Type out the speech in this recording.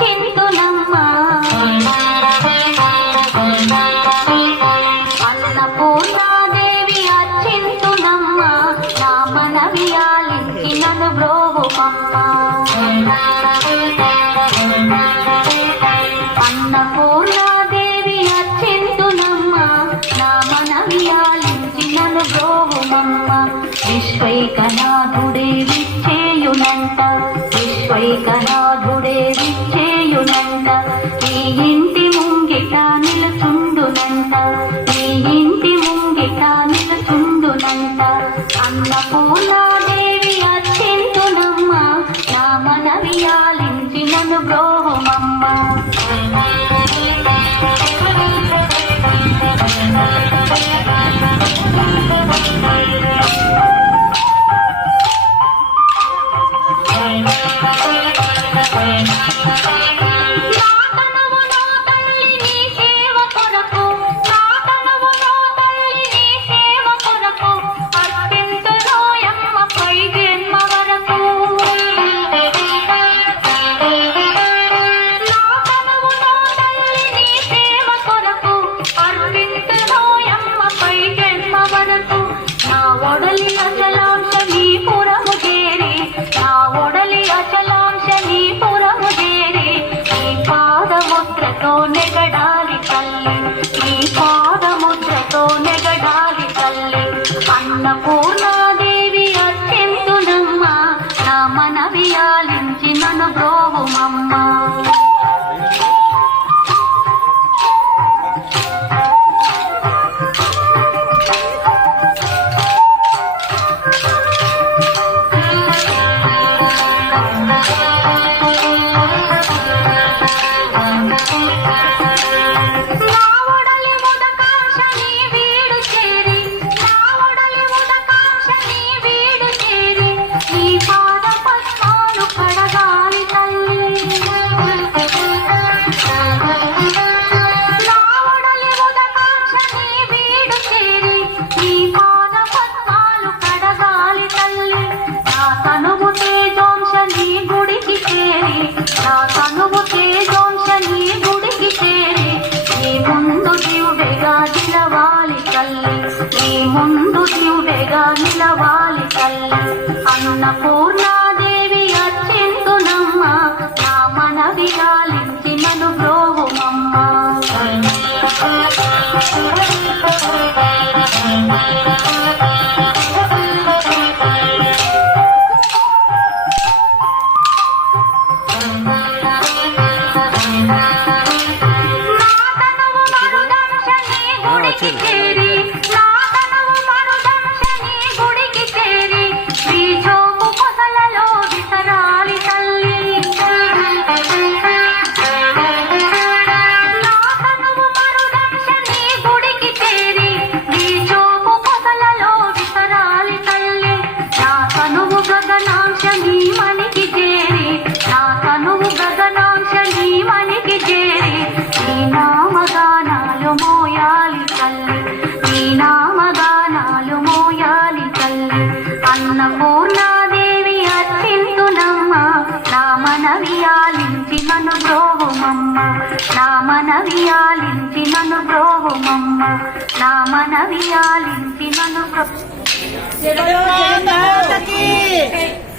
అర్చింతునమ్మా అన్నపూర్ణాదేవి అర్చింతునమ్మా నా మనవి ఆలించి నన్ను బ్రోవుమమ్మా అన్నపూర్ణాదేవి అర్చింతునమ్మా నా మనవి ఆలించి నన్ను బ్రోవుమమ్మా విశ్వైకనాథుడే విచ్చేయునంట విశ్వైకనాథుడే విచ్చేయునంట ఈ ఇంటి ముంగిట నిలుచుండునంట ఈ ఇంటి ముంగిట నిలుచుండునంట అన్నపూర్ణాదేవి అర్చింతునమ్మా నా మనవి ఆలించి నన్ను బ్రోవుమమ్మా నెగడాలి తల్లి ఈ పాదముద్రతో నెగడాలి తల్లి అన్నపూర్ణాదేవి అర్చింతునమ్మా నా మనవి ఆలించి నన్ను బ్రోవుమమ్మా ముందు దివుడేగా నిలవాలి తల్లి అన్నపూర్ణాదేవి అర్చింతునమ్మా నా మనవి ఆలించి నన్ను బ్రోవుమమ్మా అన్నపూర్ణాదేవి అర్చింతునమ్మా నా మనవి ఆలించి నన్ను బ్రోవుమమ్మా నా మనవి ఆలించి నన్ను బ్రోవుమమ్మా నా మనవి ఆలించి నన్ను